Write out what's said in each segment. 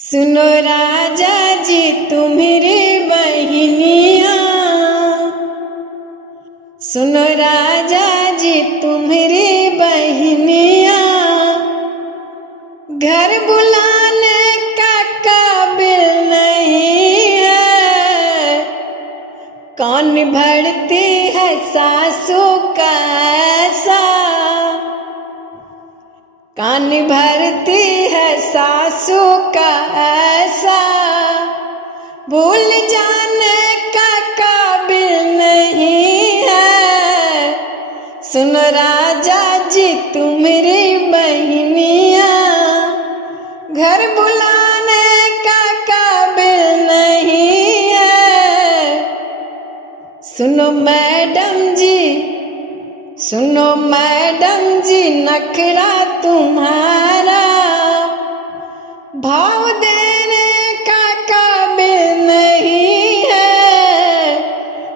सुनो राजा जी तुम्हारी बहनिया, सुनो राजा जी तुम्हारी बहनिया, घर बुलाने का काबिल नहीं है। कौन भरती है सासू का ऐसा, कान भरती है सासू का ऐसा, भूल जाने का काबिल नहीं है। सुनो राजा जी तुम्हारी बहनिया, घर बुलाने का काबिल नहीं है। सुनो मैडम जी, सुनो मैडम जी नखरा तुम्हारा, भाव देने का काबिल नहीं है।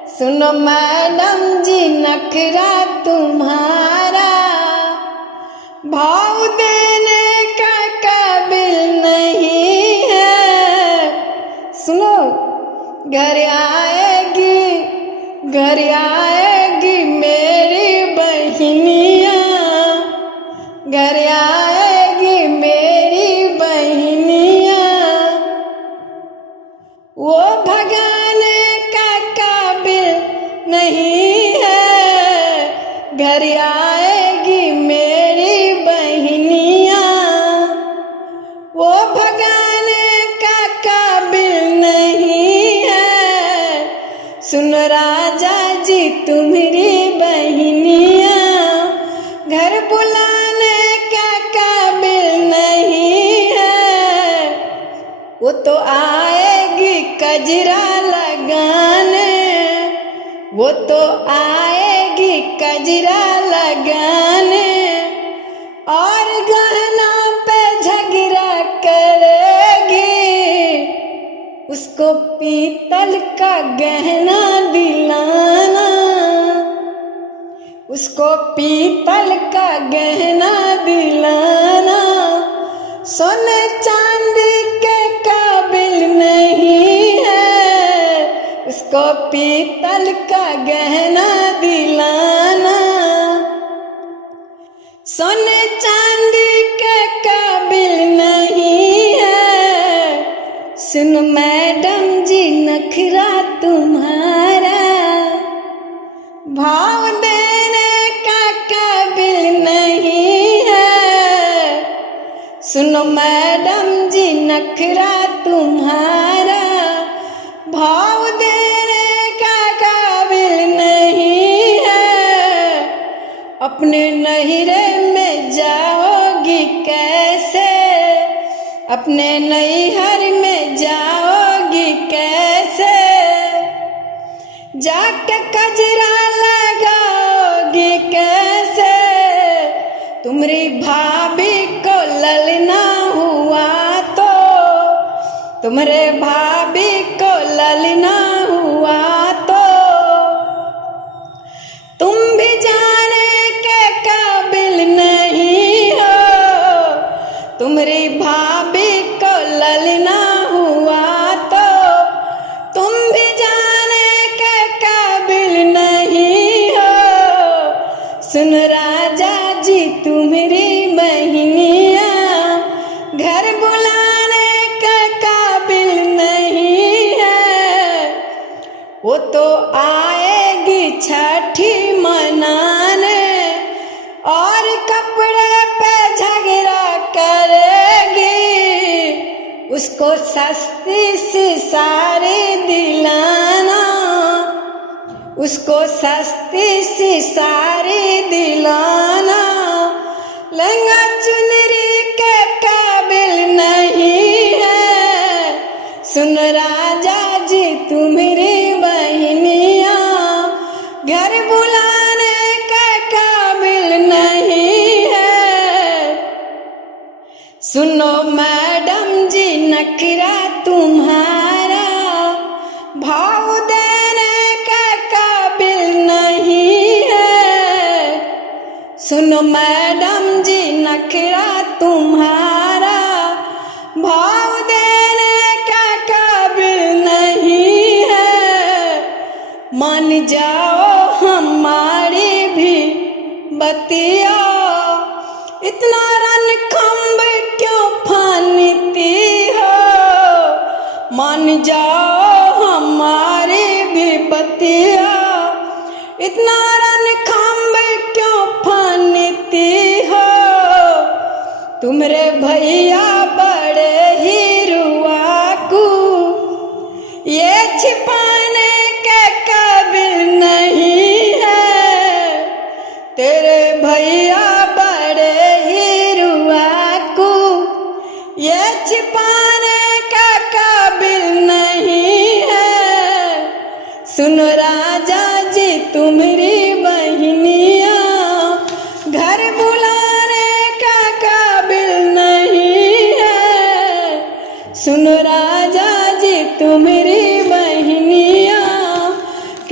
सुनो मैडम जी नखरा तुम्हारा, भाव देने का काबिल नहीं है। सुनो घर आएगी, घर आएगी मेरी बहनिया, घर आएगी मेरी बहनिया, वो भगाने का काबिल नहीं है। घर आएगी मेरी बहनिया, वो भगाने का काबिल नहीं है। सुनो राजा जी तुम्हारी बहनिया, घर बुलाने का काबिल नहीं है। वो तो आएगी कजरा लगाने, वो तो आएगी कजरा लगाने, और गहना पे झगड़ा करेगी। उसको पीतल का गहना दिलाना, उसको पीतल का गहना दिलाना, सोने चांदी के काबिल नहीं है। उसको पीतल का गहना दिलाना, सोने चांदी के काबिल नहीं है। सुन मैडम जी नखरा तुम्हारा, भाव देने का काबिल नहीं है। सुनो मैडम जी नखरा तुम्हारा, भाव देने का काबिल नहीं है। अपने नहिरे में जाओगी कैसे, अपने नैहर में जाओगी कैसे, जाके कजरा लगाओगी कैसे। तुम्हारी भाभी को ललना हुआ तो, तुम्हारे भाभी को ललना हुआ तो, तुम भी जाने के काबिल नहीं हो। तुम्हारी भाभी को ललना हुआ तो, तुम भी जाने के काबिल नहीं हो। सुन राजा जी तुम्हारी बहनिया, घर बुलाने का काबिल नहीं है। वो तो आएगी छठी मनाने, और कपड़े पे झगड़ा करेगी। उसको सस्ती सी साड़ी दिलाना, उसको सस्ती सी साड़ी दिलाना, लहंगा चुनरी के काबिल नहीं है। सुन राजा जी तुम्हारी बहनिया, घर बुलाने का काबिल नहीं है। सुनो मैडम जी नखरा तुम्हारा, भाव देने का काबिल नहीं है। सुनो मैडम जी नखरा तुम्हारा, भाव दे मान जाओ हमारी भी बतिया, इतना रन खम्भ क्यों फानती हो, मान जाओ हमारी भी बतिया, इतना रन खम्भ क्यों फानती हो, तुमरे भैया बड़े ही रुआकू, ये छिपाने के काबिल नहीं है, तेरे भैया बड़े ही रुआकू, ये छिपाने का काबिल नहीं है, सुनो राजा जी तुम्हारी बहनिया, घर बुलाने का काबिल नहीं है, सुनो राजा जी तुम्हारी बहनिया,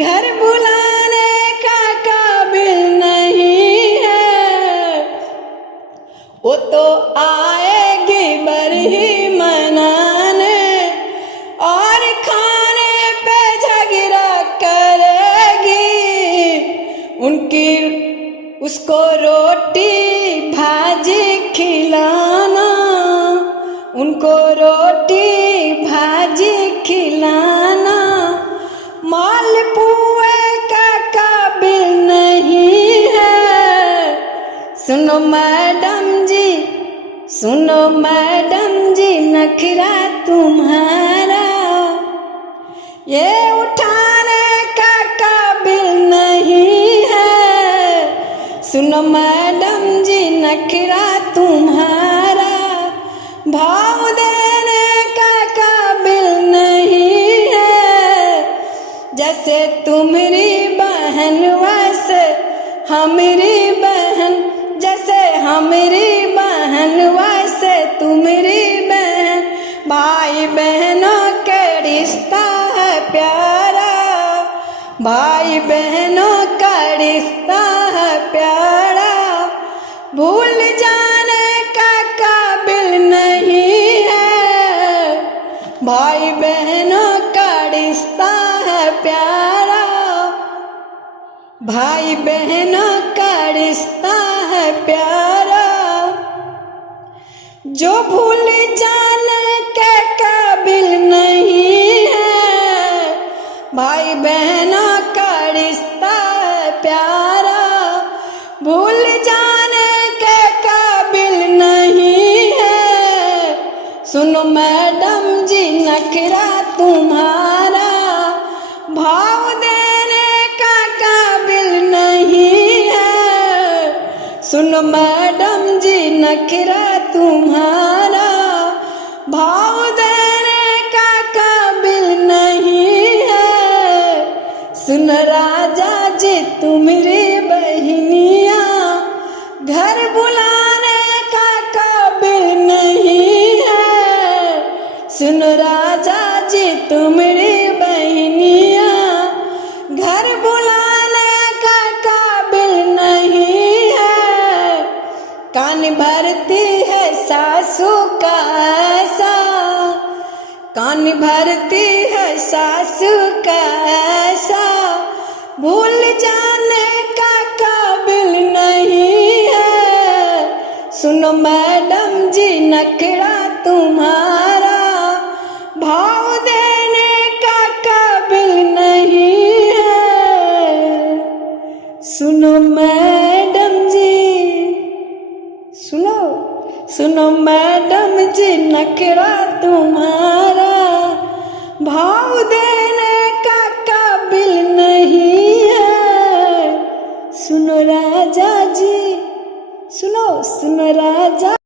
घर बुलाने का काबिल नहीं है, वो तो आएगी बरही मनाने और खाने पे झगड़ा करेगी, उनकी उसको रोटी भाजी खिलाना, उनको रोटी भाजी खिलाना, मालपुए का काबिल नहीं है, सुनो मैडम जी, सुनो मैडम जी नखरा तुम्हारा ये उठाने का काबिल नहीं है, सुनो मैडम जी नखरा तुम्हारा भाव देने का काबिल नहीं है, जैसे तुम्हारी बहन वैसे हमारी बहन, जैसे हमारी बहन वैसे तुम्हारी बहन, भाई बहनों का रिश्ता है प्यारा, भाई बहनों का रिश्ता है प्यारा, भूल जाने का काबिल नहीं है, भाई बहनों का रिश्ता है प्यारा, भाई बहनों का रिश्ता है प्यारा, जो भूल जाने के काबिल नहीं है, भाई बहनों का रिश्ता है प्यारा, भूल जाने के काबिल नहीं है, सुनो मैडम जी नखरा तुम्हारा भाव देने का काबिल नहीं है, सुनो मैडम जी नखरा तुम्हारा भाव देने का काबिल नहीं है, सुनो राजा जी तुम्हारी बहनिया, घर बुलाने का काबिल नहीं है, सुनो राजा जी तुम्हारी बहनिया, घर बुलाने का काबिल नहीं है, कान भरती है सासू का ऐसा, कान भरती है सासू का ऐसा, भूल जाने का काबिल नहीं है, सुनो मैडम जी नखरा तुम्हारा भाव देने का काबिल नहीं है, सुनो मैडम जी, सुनो सुनो मैडम जी नखरा तुम्हारा भाव देने का काबिल नहीं है, सुनो राजा जी, सुनो सुनो राजा।